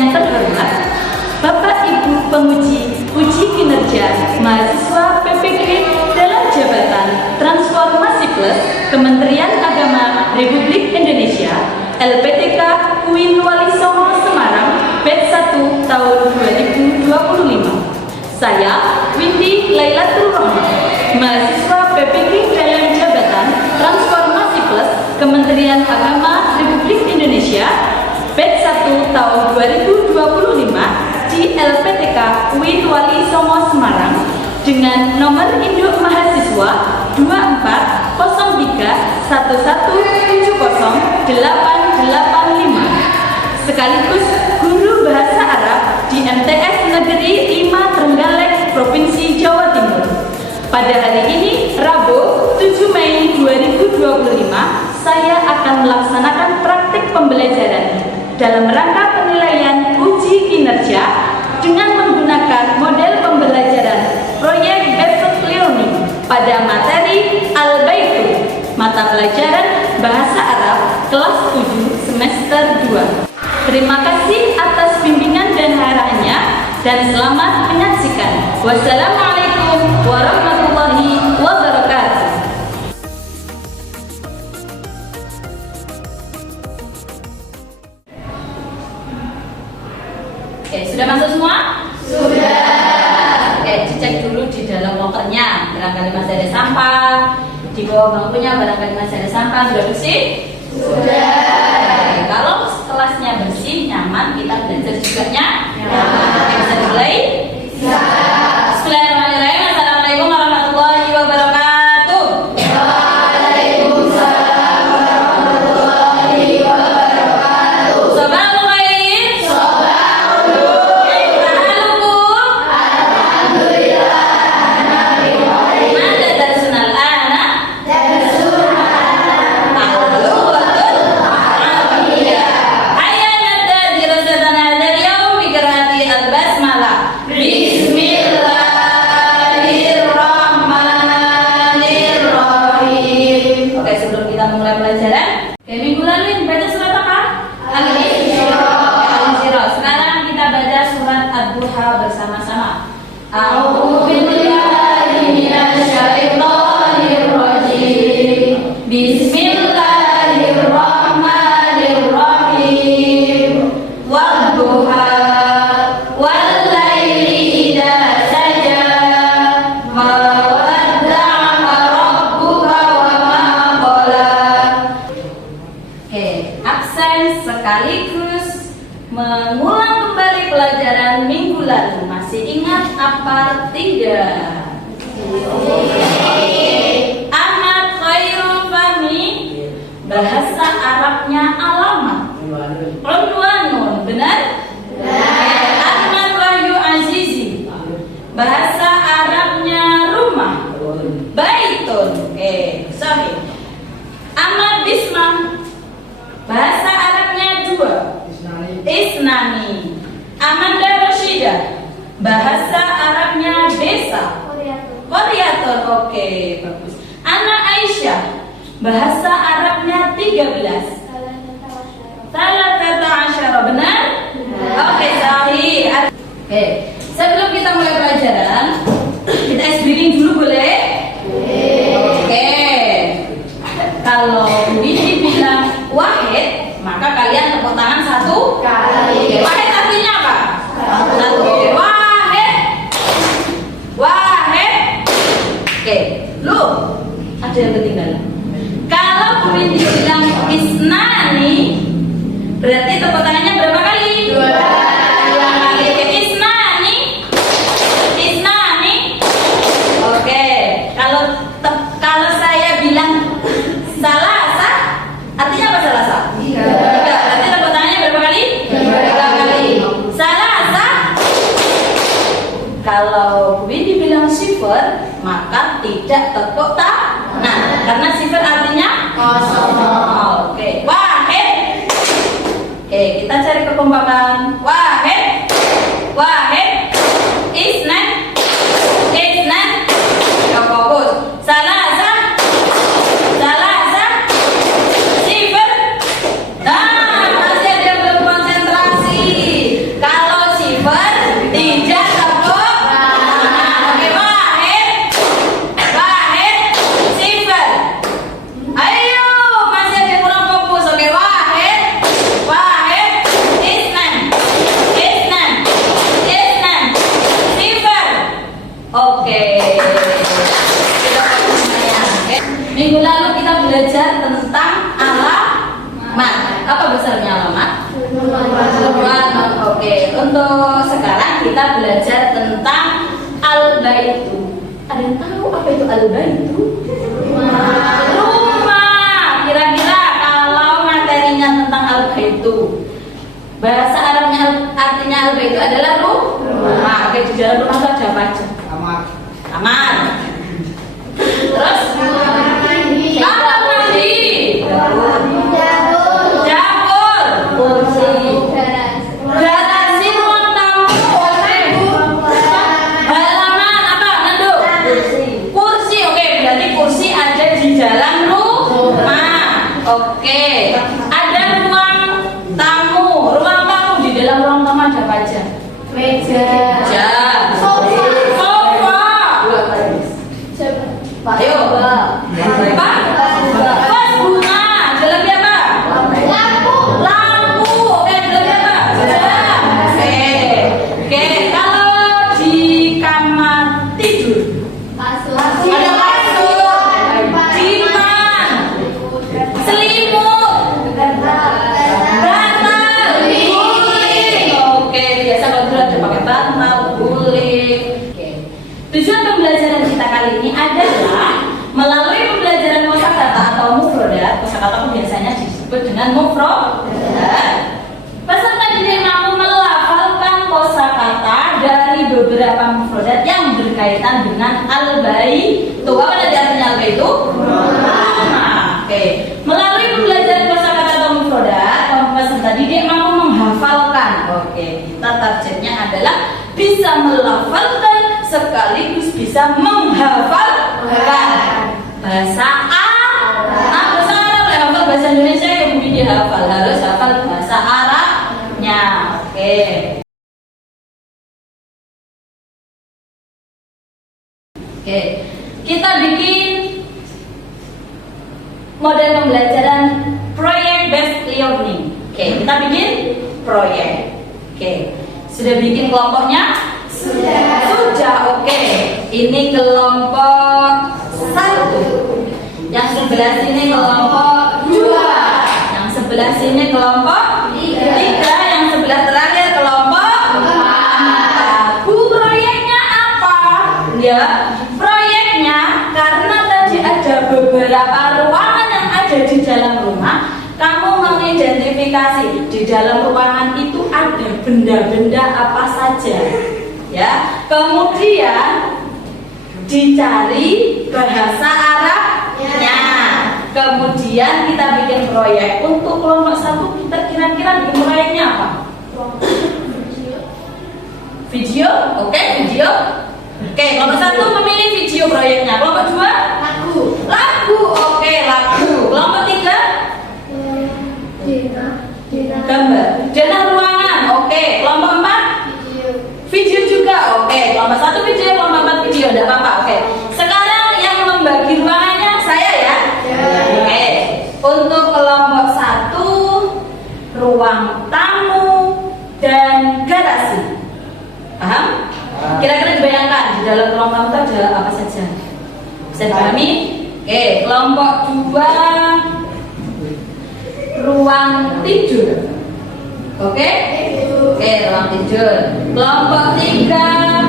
yang terhormat, Bapak Ibu penguji uji kinerja mahasiswa PPG dalam jabatan Transformasi Plus Kementerian Agama Republik Indonesia LPTK UIN Wali Songo Semarang batch 1 tahun 2025. Saya Windy Lailatul Rahma, mahasiswa PPG dalam jabatan Transformasi Plus Kementerian Agama Republik Indonesia batch 1 tahun 2025 di LPTK UIN Wali Songo Semarang dengan nomor induk mahasiswa 240311700885 sekaligus guru bahasa Arab di MTS Negeri 5 Trenggalek, Provinsi Jawa Timur. Pada hari ini, Rabu 7 Mei 2025, saya akan melaksanakan praktik pembelajaran dalam rangka penilaian uji kinerja dengan menggunakan model pembelajaran proyek based learning pada materi Al-Baitu, mata pelajaran Bahasa Arab kelas 7 semester 2. Terima kasih atas bimbingan dan arahannya dan selamat menyaksikan. Wassalamualaikum warahmatullahi wabarakatuh. Oke, sudah masuk semua? Sudah. Oke, dicek dulu di dalam lokernya, barangkali masih ada sampah. Di bawah bangkunya barangkali masih ada sampah. Sudah bersih? Sudah. Oke, kalau kelasnya bersih, nyaman, kita belajar juga nyaman. Oke, bisa mulai? Bisa. Bismillahirrahmanirrahim. Assalamualaikum warahmatullahi wabarakatuh. Waalaikumsalam warahmatullahi wabarakatuh. Sabahul khair. Sabahul Kaifa halukum? Alhamdulillah. Mada darsunal ana? Darsul Al-lughatul Arabiyyah. Hayya nabda dirasatana hadzal yawm bi qiraati al-basmalah. Bismillahirrahmanirrahim. Oke, sebelum kita mulai pelajaran, minggu lalu baca surat apa? Al-Insyirah. Sekarang kita baca surat Ad-Duha bersama-sama. A'udzu billahi minasy syaithanir rajim. Bismillahirrahmanirrahim. Wadduha wal laili idza saja. Ma wadda'aka rabbuka wa ma qala. Oke, absen sekaligus mengulang kembali pelajaran minggu lalu. Masih ingat apa tidak? Amat khairul fahmi, bahasa Arabnya alamat. Unwanun, benar? Ahmad Wahyu Azizi, bahasa Arabnya rumah. Baitun, sahih. Ahmad Bisma, bahasa Arabnya dua. Isnani. Amanda Rashidah, bahasa Arabnya desa. Koreator, oke, bagus. Ana Aisyah, bahasa Arabnya 13. Salatata asyara, benar? Oke, sahih. Oke, sebelum kita mulai pelajaran, kita ice breaking dulu boleh? Oke. Kalau ini bilang wahid, maka kalian tepuk tangan satu kali. Wahid artinya apa? Satu. Wahid. Wahid. Oke, lu ada yang ketinggalan. Kalau Bu Windy bilang isnani, berarti tepuk tangannya berapa kali? Dua kali. Isnani. Isnani. Oke. Kalau saya bilang salasa, artinya apa salasa? Tiga. Berarti tepuk tangannya berapa kali? Tiga kali. Salasa. Kalau Bu Windy bilang sifar, maka tidak tepuk tangan. Karena sifar artinya kosong. Oke. Wahid. Oke, kita cari kekompakan. Wahid. Wahid. Isnan. Isnan. Ya fokus. Salasa. Salasa. Sifar. Nah, masih ada yang belum konsentrasi. Oke, untuk sekarang kita belajar tentang al-baitu. Ada yang tahu apa itu al-baitu? Rumah. Kira-kira kalau materinya tentang al-baitu, bahasa Arabnya artinya al-baitu adalah rumah. Oke, di dalam rumah itu ada apa aja? Kamar. Terus? Kamar mandi. Dapur. Kursi. Garasi ruang tamu. Halaman apa? Nanduk. Kursi. Oke, berarti kursi ada di dalam rumah. Oke. Ada ruang tamu. Ruang tamu di dalam ruang tamu ada apa aja? Meja. Sofa. Ayo. Apa? Vas bunga. Ada lagi apa? Lampu. Oke, ada lagi apa? Jam. Oke. Kalau di kamar tidur ada kasur, divan, selimut, bantal, guling. Oke, biasa kalau dulu ada pakai bantal, guling. Oke. Tujuan pembelajaran kita kali ini adalah melalui pembelajaran kosakata atau mufrodat. Kosakata biasanya disebut dengan mufrodat. Peserta didik mampu melafalkan kosakata dari beberapa mufrodat yang berkaitan dengan al-baitu. Apa tadi artinya al-baitu? Rumah. Oke. Melalui pembelajaran kosakata atau mufrodat, peserta didik mampu menghafalkan. Oke, kita targetnya adalah bisa melafalkan sekaligus bisa menghafalkan bahasa Arab. Bahasa Arab, hafal bahasa Indonesia yang mungkin dihafal, harus hafal bahasa Arabnya. Oke. Oke, kita bikin model pembelajaran proyek based learning. Oke, kita bikin proyek. Oke, sudah bikin kelompoknya? Sudah. Oke, ini kelompok 1. Yang sebelah sini kelompok 2. Yang sebelah sini kelompok 3. Yang sebelah terakhir kelompok 4. Bu, proyeknya apa? Ya, proyeknya karena tadi ada beberapa ruangan yang ada di dalam rumah. Kamu mengidentifikasi di dalam ruangan itu ada benda-benda apa saja, ya. Kemudian dicari bahasa Arabnya. Kemudian kita bikin proyek. Untuk kelompok 1 kita kira-kira bikin proyeknya apa? Video, oke, video. Oke, kelompok 1 memilih video proyeknya. Kelompok 2? Lagu, oke, lagu. Kelompok 3? Gambar. Denah ruangan, oke. Kelompok 4? Video juga, oke. Kelompok 1 video, kelompok 4 video, tidak apa-apa, oke. Sekarang yang membagi ruangannya saya ya. Oke. Untuk kelompok 1, ruang tamu dan garasi. Paham? Kira-kira dibayangkan di dalam ruang tamu itu ada apa saja? Bisa dipahami? Oke, kelompok 2, ruang tidur. Oke? Oke, ruang tidur. Kelompok 3,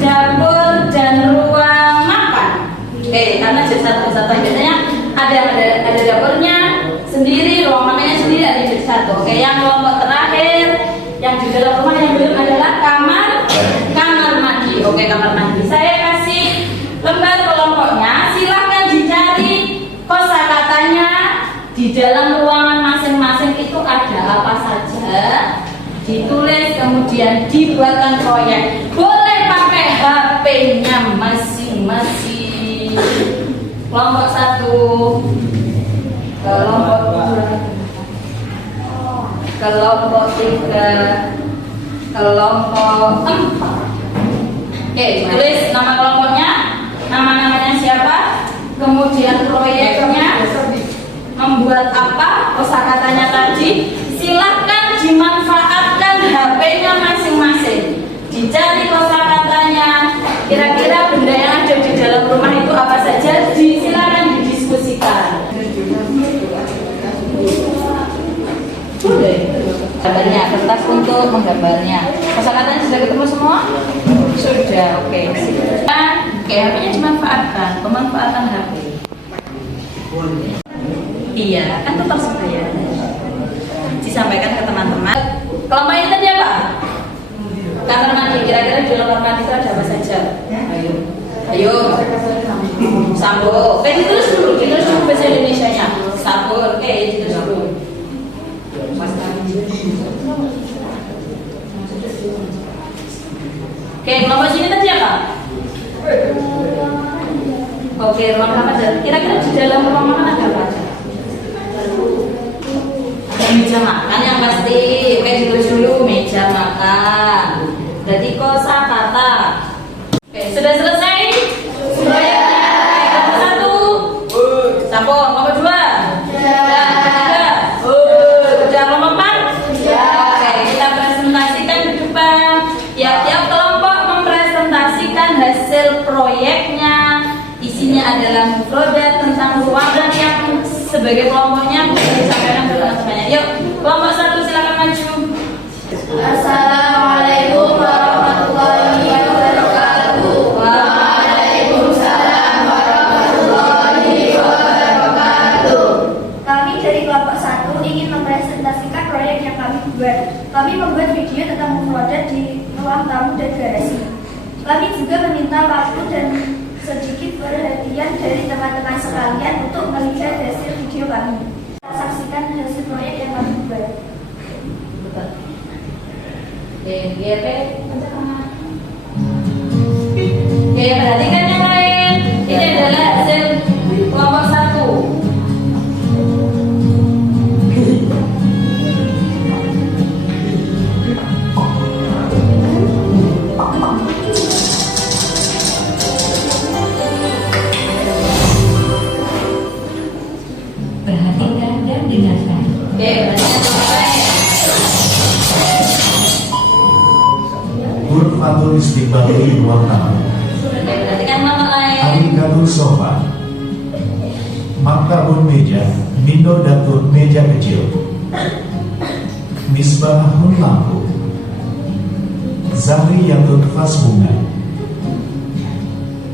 dapur dan ruang makan. Oke, karena jadi satu-satu biasanya ada dapurnya sendiri, ruang makannya sendiri, ada jadi satu. Oke, yang kelompok terakhir yang di dalam rumah yang belum adalah kamar mandi. Oke, kamar mandi. Saya kasih lembar kelompoknya, silahkan dicari kosakatanya. Di dalam ruangan masing-masing itu ada apa saja, ditulis kemudian dibuatkan proyek. Boleh pakai HP-nya masing-masing. Kelompok 1, kelompok 2, kelompok 3, kelompok 4. Oke, tulis nama kelompoknya, nama-namanya siapa, kemudian proyeknya membuat apa, kosakatanya tadi. Silahkan dimanfaatkan HP-nya masing-masing. Dicari kosakatanya. Kira-kira benda yang ada di dalam rumah itu apa saja? Silakan didiskusikan. Boleh. Adanya kertas untuk menggambarnya. Kosakatanya sudah ketemu semua? Sudah, oke. Oke, HP-nya dimanfaatkan, pemanfaatan HP. Iya, kan tetap sebaya. Disampaikan ke teman-teman. Kelompok ini tadi apa? Kamar mandi. Kira-kira di kamar mandi itu ada apa saja? Ayo. Sabun. Oke, ditulis dulu bahasa Indonesianya. Sabun. Oke, ditulis dulu. Oke, kelompok sini tadi apa? Oke, ruang makan. Kira-kira di dalam ruang makan ada apa aja? Ada meja makan yang pasti. Oke, ditulis dulu meja makan. Berarti kosakata. Oke, sudah selesai? Sudah. Kelompok satu. Sampun. Kelompok dua. Sudah. Kelompok empat. Oke, kita presentasikan ke depan. Tiap-tiap kelompok mempresentasikan hasil proyeknya. Isinya adalah mufrodat tentang ruangan yang sebagai kelompoknya bisa disampaikan ke teman-temannya. Yuk, kelompok satu silakan maju. Assalamualaikum warahmatullahi wabarakatuh. Waalaikumsalam warahmatullahi wabarakatuh. Kami dari kelompok 1 ingin mempresentasikan proyek yang kami buat. Kami membuat video tentang mufrodat di ruang tamu dan garasi. Kami juga meminta waktu dan sedikit perhatian dari teman-teman sekalian untuk melihat hasil video kami. Saksikan hasil proyek yang kami buat. Oke, perhatikan yang lain. Ini adalah hasil kelompok satu. Perhatikan dan dengarkan. Oke, perhatikan yang lain. Ghurfatul istiqbali ruang tamu. Oke, perhatikan yang lain. Arigatul sofa. Maktabun meja. Mindo datur meja kecil. Misbahun lampu. Zahriyatun vas bunga.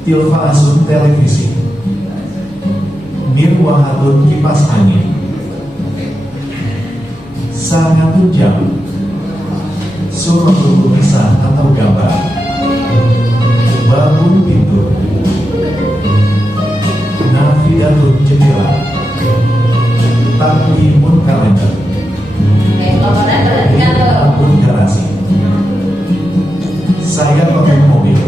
Tilfaasun televisi. Mirwahatun kipas angin. Sangatun jam. Suratul tulisan atau gambar. Babun pintu. Nafidatun jendela. Takwimun kalender. Oke, kelompoknya perhatikan tuh. Ampun garasi. Saya pakai mobil.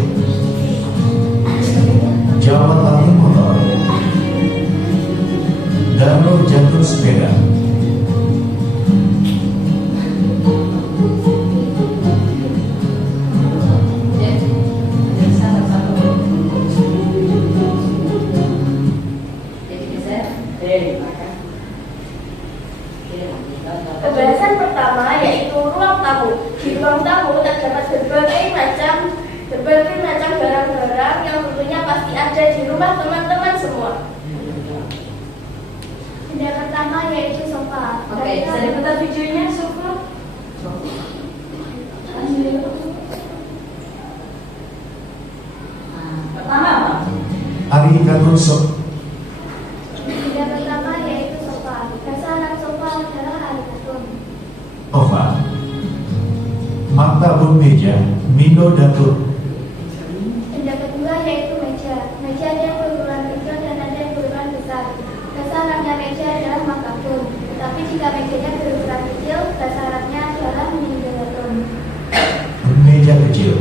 Jawab lagi motor. Darul jatuh sepeda. Pembahasan pertama yaitu ruang tamu. Di ruang tamu terdapat berbagai macam barang-barang yang tentunya pasti ada di rumah teman-teman semua. Benda pertama yaitu sofa. Oke, bisa diputar videonya, sofa. Pertama apa? Arigatul sofa. Benda pertama yaitu sofa. Bahasa anak sofa adalah arigatun. Ofa. Maktabun meja. Mindo datur. Benda kedua yaitu meja. Meja ada yang berukuran kecil dan ada yang berukuran besar. Bahasa Arabnya meja adalah maktabun. Tapi jika mejanya berukuran kecil, bahasa Arabnya adalah mindaratun. Meja kecil.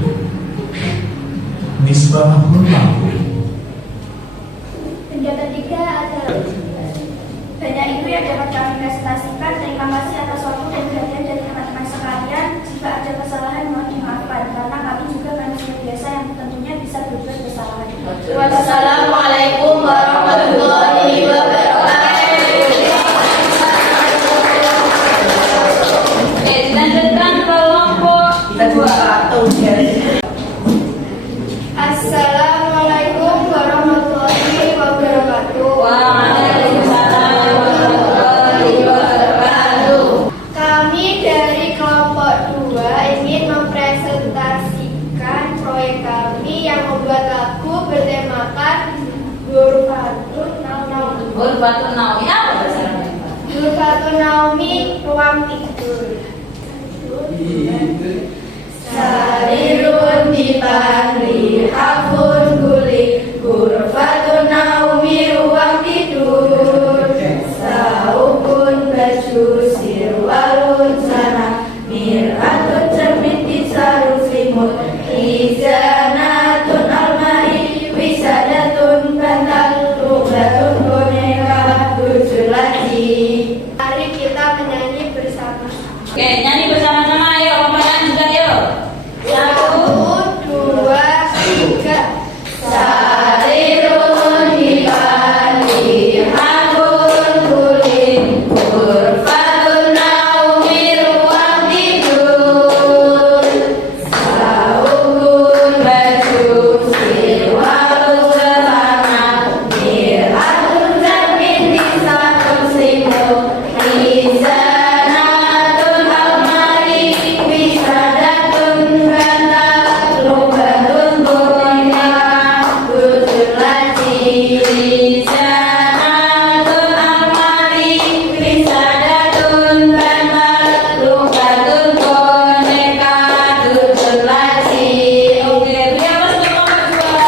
Misbahun lampu. Benda ketiga adalah benda itu yang dapat kami presentasikan. Terima kasih atas waktu dan perhatian dari teman-teman sekalian. Jika ada kesalahan mohon dimaafkan karena kami juga manusia biasa yang tentunya bisa berbuat kesalahan. Wassalamualaikum warahmatullahi wabarakatuh. Oke, dilanjutkan kelompok kedua. Assalamualaikum warahmatullahi wabarakatuh. Waalaikumsalam warahmatullahi wabarakatuh. Kami dari kelompok Ghurfatun Naumi apa bahasa Arabnya? Ghurfatun Naumi, ruang tidur. Sarirun dipandri hafun guli, ghurfatun naumi, ruang tidur. Saukun baju sirwalun sana, miratun cermin tisarun selimut, hizanatun almari, wisadatun bantal, lugatun boneka, tujuh lagi. Mari kita menyanyi bersama-sama. Oke, nyanyi bersama-sama ayo, pemerhatian juga yuk. 1, 2, 3. Sarirun dipandri hafun guli, ghurfatun naumi, ruang tidur. Saukun baju sirwalun sana, miratun cermin tisarun selimut, hizanatun almari, wisadatun bantal, lugatun boneka, tujuh laci. Hizanatun almari, wisadatun bantal, lugatun boneka, tujuh laci. Oke, beri aplaus untuk kelompok dua.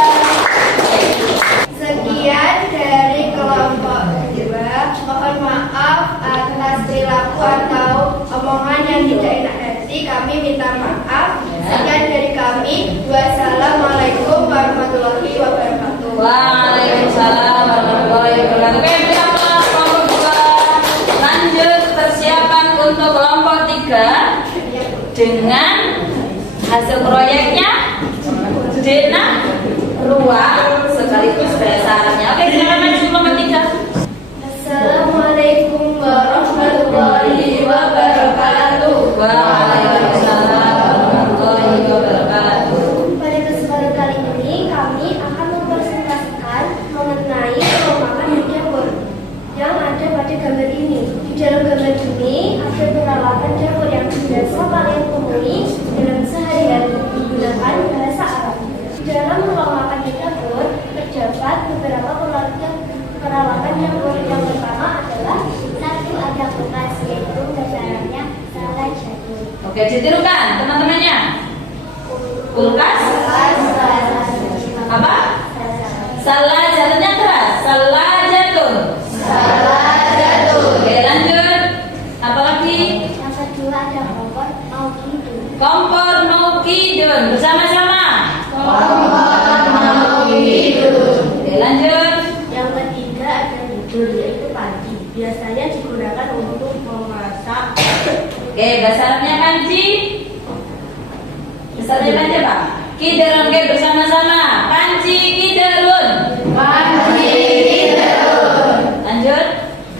Sekian dari kelompok kedua. Mohon maaf atas perilaku atau omongan yang tidak enak hati. Kami minta maaf. Sekian dari kami. Wassalamualaikum warahmatullahi wabarakatuh. Waalaikumsalam warahmatullahi wabarakatuh. Oke, beri aplaus kelompok dua. Lanjut persiapan untuk kelompok tiga dengan hasil proyeknya denah ruang sekaligus bahasa Arabnya. Oke, silakan maju kelompok tiga. Assalamualaikum warahmatullahi wabarakatuh. Waalaikumsalam warahmatullahi wabarakatuh. Pada kesempatan kali ini kami akan mempresentasikan mengenai perumahan di dapur yang ada pada gambar ini. Di dalam gambar ini ada peralatan dapur yang biasa kalian temui dalam sehari-hari menggunakan bahasa Arab. Di dalam ruang makan di dapur terdapat beberapa peralatan dapur. Yang pertama adalah satu, ada kulkas, yaitu bahasa Arabnya salah jadul. Oke, ditirukan teman-temannya. Kulkas apa? Salah jatuhnya keras. Salah jatuh. Oke, lanjut. Apa lagi? Yang kedua ada kompor Maukidun. Kompor Maukidun. Bersama-sama. Oke, lanjut. Yang ketiga ada dudul, yaitu panci. Biasanya digunakan untuk memasak. Oke, bahasa Arabnya kanji. Bahasa Arabnya kanji apa? Kiderun. Oke, bersama-sama. Kanji kiderun. Lanjut.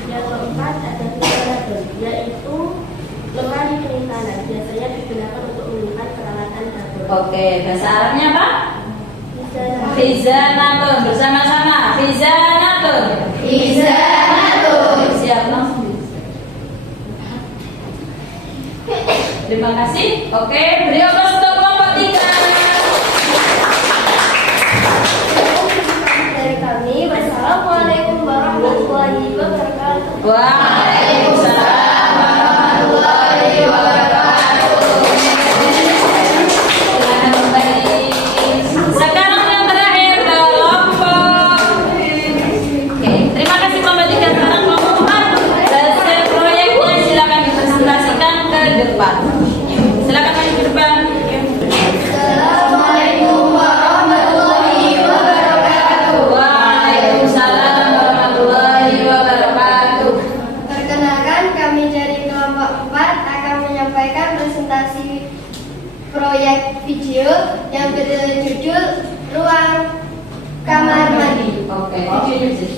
Yang keempat ada kitabun, yaitu lemari penyimpanan. Biasanya digunakan untuk menyimpan peralatan dapur. Oke, bahasa Arabnya apa? Bisa Khizanatun. Bersama-sama. Khizanatun. Siap, langsung. Terima kasih. Oke, beri aplaus untuk kelompok tiga. dari kami. Wassalamualaikum warahmatullahi wabarakatuh. Waalaikumsalam warahmatullahi wabarakatuh. Silakan kembali. Sekarang yang terakhir kelompok. Oke, terima kasih kelompok tiga. Sekarang kelompok 4. Hasil proyeknya silakan dipresentasikan ke depan. Silakan maju ke depan. Assalamualaikum warahmatullahi wabarakatuh. Waalaikumsalam warahmatullahi wabarakatuh. Perkenalkan, kami dari kelompok 4 akan menyampaikan presentasi proyek video yang berjudul Ruang Kamar Mandi. Oke, videonya sih.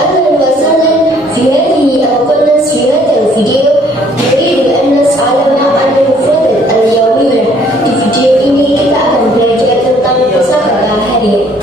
أهلا وسهلا في هذه المقدمة في هذا الفيديو. نريد أن نسأل عن المفردات اليومية. Di video ini kita akan belajar tentang kosakata harian.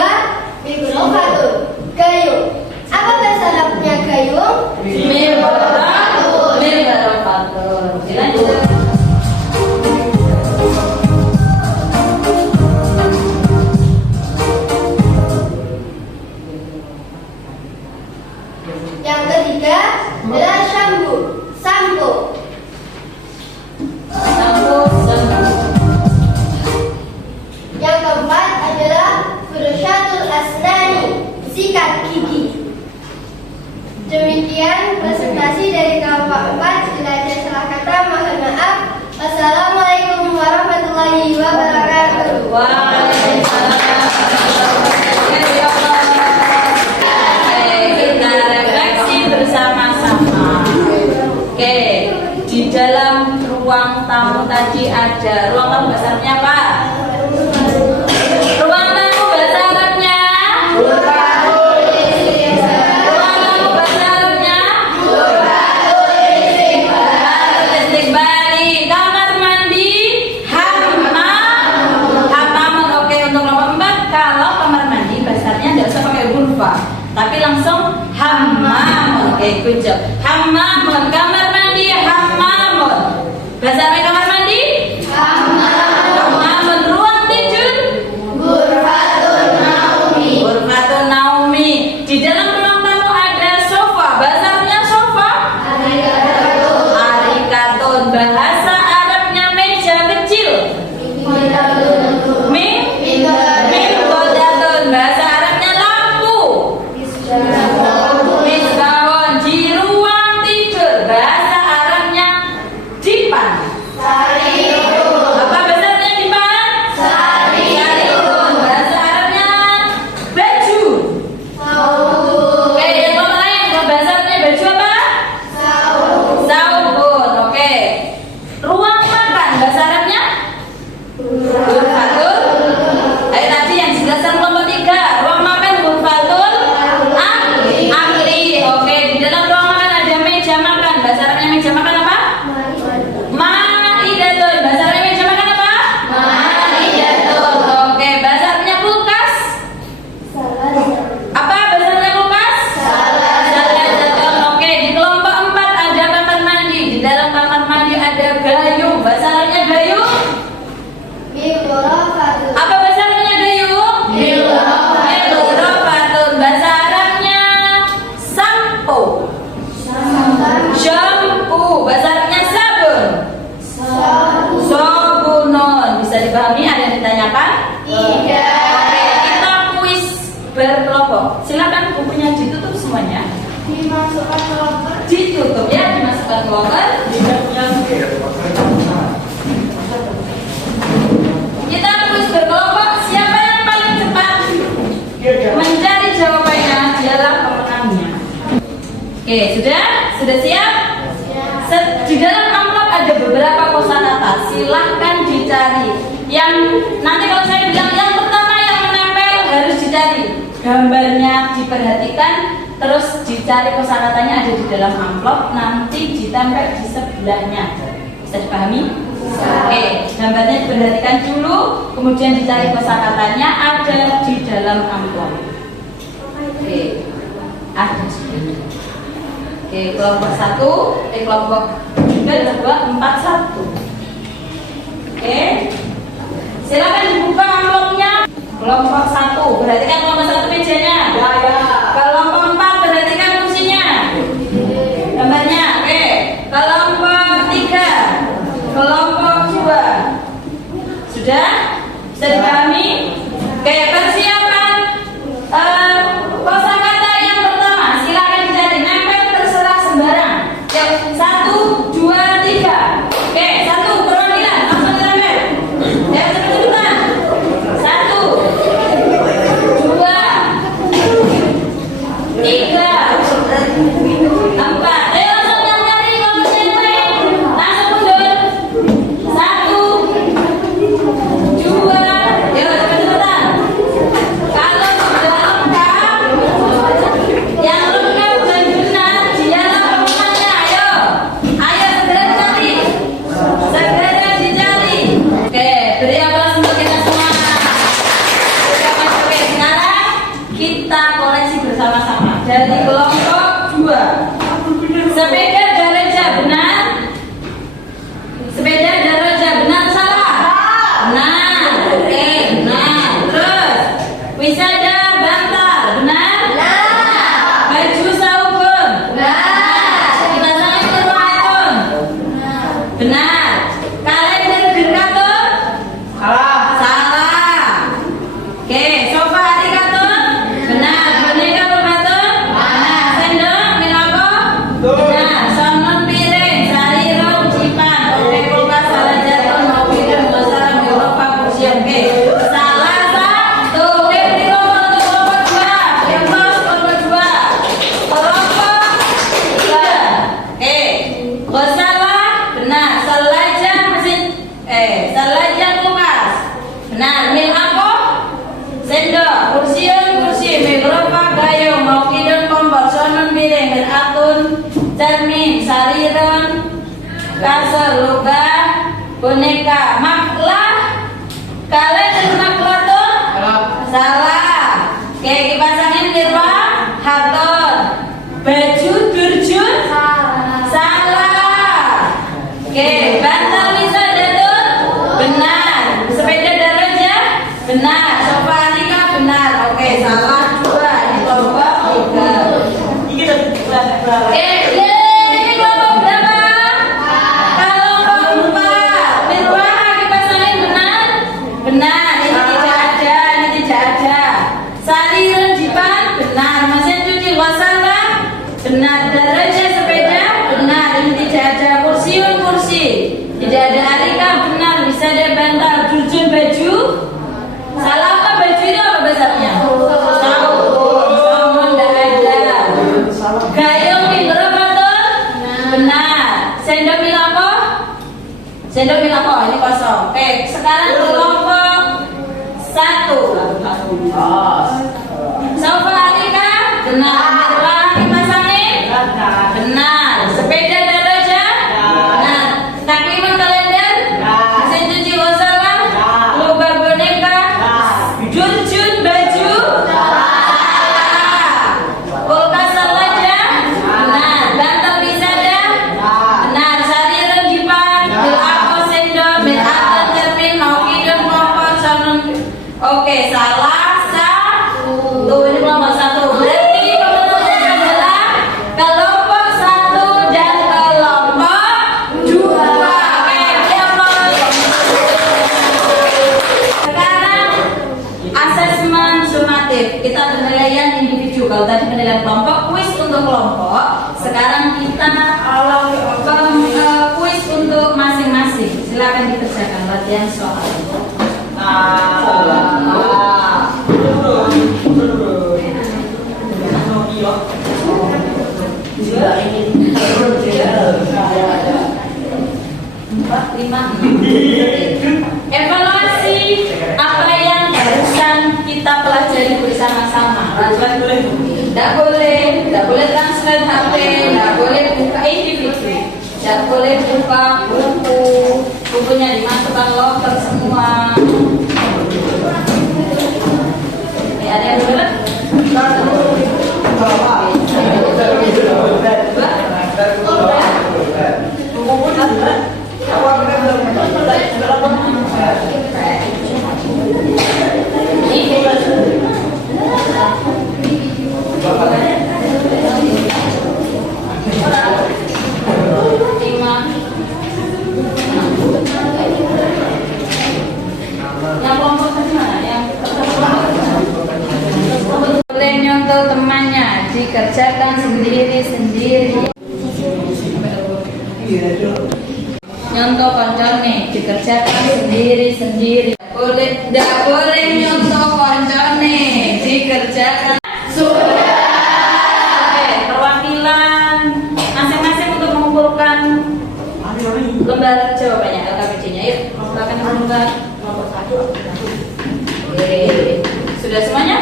kedua, mikrofatun, gayung. Apa bahasa Arabnya gayung? Mirbarofatun. Dilanjut. Yang ketiga adalah sampo. Yang keempat adalah fursyatul asnani, sikat gigi. Demikian presentasi dari kelompok 4. Jika ada salah kata, mohon maaf. Wassalamualaikum warahmatullahi wabarakatuh. Kita refleksi bersama-sama. Oke, di dalam ruang tamu tadi ada ruang tamu besarnya apa? Ruang tamu bahasa Arabnya? Ruang tamu bahasa Arabnya? Istiqbali. Kamar mandi? Hammam. Oke, untuk nomor 4, kalau kamar mandi bahasanya tidak usah pakai ghurfa, tapi langsung hammam. Oke, good job. Hammamun. Kamar mandi hammamun. Bahasa Arabnya kamar mandi? Hammamun. Ruang tidur? Ghurfatun naumi. Di dalam ruang tamu ada sofa. Bahasa Arabnya sofa? Arikatun. Bahasa Arabnya meja kecil? Mimbodatun. Bahasa Arabnya lampu? Misbahun. Di ruang tidur bahasa Arabnya dipan. Apa bahasa Arabnya dipan? Sarirun. Bahasa Arabnya baju. Oke, yang nomor lain, kalau bahasa Arabnya baju apa? Saubun. Oke. Ruang makan bahasa Arabnya? Ghurfatun. Ayo tadi yang dijelaskan kelompok 3. Ruang makan ghurfatun akli. Oke, di dalam ruang makan ada meja makan. Bahasa Arabnya meja makan apa? Ma'idatun. Bahasa Arabnya meja makan apa? Ma'idatun. Oke, bahasa Arabnya kulkas? Apa bahasa Arabnya kulkas? Salatun. Oke, di kelompok 4 ada kamar mandi. Di dalam kamar mandi ada gayung. Bahasa Arabnya gayung? Apa bahasa Arabnya gayung? Mirbarofatun. Bahasa Arabnya sampo. Shampoo. Bahasa Arabnya sabun. Sabunun. Bisa dipahami? Ada yang ditanyakan? Tidak. Oke, kita kuis berkelompok. Silakan bukunya ditutup semuanya. Dimasukkan ke loker. Ditutup ya, dimasukkan ke loker. Kita kuis berkelompok. Siapa yang paling cepat mencari jawabannya, dialah pemenangnya. Oke, sudah? Sudah siap? Di dalam amplop ada beberapa kosakata. Silahkan dicari. Yang nanti kalau saya bilang yang pertama yang menempel harus dicari. Gambarnya diperhatikan, terus dicari kosakatanya ada di dalam amplop. Nanti ditempel di sebelahnya. Bisa dipahami? Oke, gambarnya diperhatikan dulu, kemudian dicari kosakatanya ada di dalam amplop. Oke, ada sebenarnya. Oke, kelompok 1, kelompok 3, 2, 4, 1. Oke, silakan dibuka amplopnya. Kelompok 1, perhatikan kelompok 1 mejanya. Kelompok 4, perhatikan kursinya. Gambarnya, oke. Kelompok 3, kelompok 2. Sudah? Bisa dipahami? Oke, persiapan kosakata yang pertama. Silakan dicari, nempel terserah sembarang. Yuk, 1, 2, 3. Oke, 1 perwakilan langsung ditempel. Ya, cepet-cepetan. 1, 2, Berarti kelompok 2. Sepeda daraja benar. Sepeda daraja benar salah? Benar. Oke, benar. Terus wisada bantal benar? Baju saubun? Dipasangin ke rumah benar. Kalender berkatun? Salah. Oke, sofa hari katun? Benar. Boneka berkatun? Benar. Sendok minako? Benar. Sonon piring, sari rong jipan, oke kulkas salah jatuh, mau piring, masalah Eropa kursi. Oke, salah satu. Oke, beri kelompok untuk kelompok 2. Kelompok 2. Kelompok 3. Kok salah? Benar. Selaja mesin selaja kulkas. Benar. Mil apa? Sendok, kursi, mikrofa, gayung, mau kidon, kompor, sonon piring, beratun, cermin, sariran, kasar, logam, boneka, maklah. Kalian maklah tuh? Salah. Oke, dipasangin di ruang haton. Baju turjun? Salah. Oke, bantal bisa datun? Benar. Sepeda daraja? Benar. Sofa Alika? Benar. Oke, salah 2. Ini kelompok 3. Ini kelompok berapa? Kelompok 4. Mirwah dipasangin benar? Benar. Ini tidak ada. Sari renjipan? Benar. Mesin cuci wasana? Benar. Daraja sepeda? Benar. Ini tidak ada. Kursi. Tidak ada. Alika? Benar. Bisa ada bantal. Turjun baju? Salah apa? Baju itu apa besarnya? Salmon tidak ada. Gayung mil berapa tuh? Benar. Sendok mil apa? Sendok mil apa? Ini kosong. Oke, sekarang kelompok 1. Sofa Alika? Benar. Mirwah dipasangin? Benar. Sepeda daraja? Benar. Takwiman kalender? Mesin cuci wassalam? Lomba boneka? Jun baju? Kulkas selaja? Benar. Bantal wisada? Benar. Sari renjipan? Mil apa sendok? Mil aten cermin? Mau kidon kompor sonon. Oke, salah 1. Ini kelompok 1. Berarti pemenangnya adalah kelompok 1 dan kelompok 2. Oke, diampun. Sekarang asesmen sumatif. Kita penilaian individu. Kalau tadi penilaian kelompok, kuis untuk kelompok. Sekarang kita kuis untuk masing-masing. Silakan dikerjakan latihan soal. Evaluasi apa yang barusan kita pelajari bersama-sama. Tidak boleh translate HP, tidak boleh buka individu, tidak boleh buka bukunya dimasukkan locker semua. Ada yang berat? Yang kelompok tadi mana? Yang boleh nyontoh temannya, dikerjakan sendiri-sendiri. Nyontoh koncone, dikerjakan sendiri-sendiri. Tidak boleh nyontoh koncone, dikerjakan. Sudah. Oke, perwakilan masing-masing untuk mengumpulkan lembar jawabannya, LKPJ-nya. Yuk, silakan membuka nomor 1. Oke, sudah semuanya?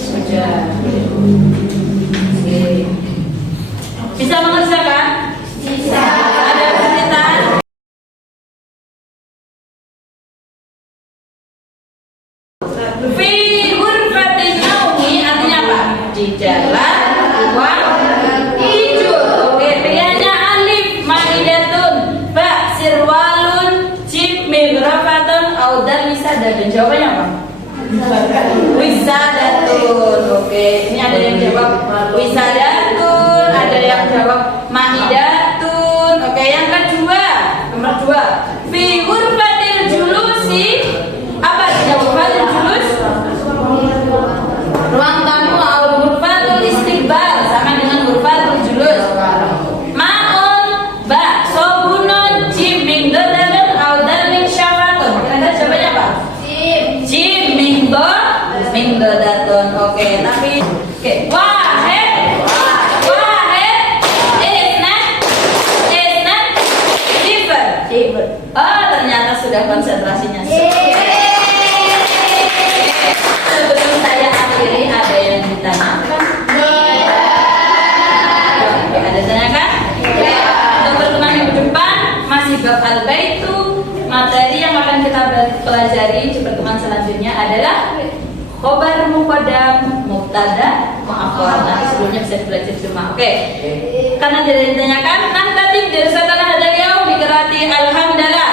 Sudah. Oke. Bisa mengerjakan? Bisa. Ada kesulitan? Fi ghurfatin naumi artinya apa? Di dalam Oke, ini ada yang jawab wisadatun, ada yang jawab maidatun. Oke, yang kedua, nomor 2. Fi ghurfatil julusi. Apa artinya ghurfatil julus? Ruang tamu atau ghurfatul istiqbal, sama dengan ghurfatul julus. Maun, ba, sobunun, jim, ming, dodalun, audal, ming, syafatun. Kira-kira jawabannya apa? Jim, ming, dodatun. Oke, tapi wahid, isnat, differ. Oh, ternyata sudah konsentrasinya. Sebelum saya akhiri, ada yang ditanyakan? Oke, ada tanyakan? Untuk pertemuan minggu depan masih bab al-baitu. Materi yang akan kita pelajari di pertemuan selanjutnya adalah khobar muqaddam, mubtada, muakhkhar. Nanti sebelumnya bisa belajar di rumah. Oke. Karena tidak ditanyakan, nanti dirasatana hadal yaum dikerati alhamdulillah.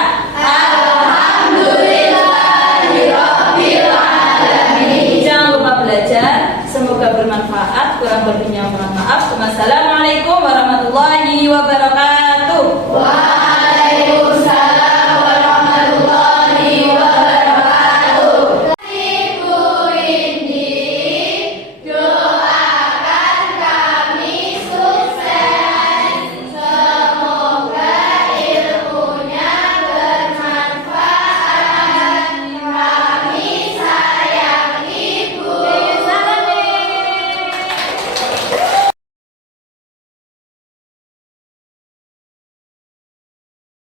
Jangan lupa belajar. Semoga bermanfaat. Kurang lebihnya mohon maaf. Wassalamualaikum warahmatullahi wabarakatuh.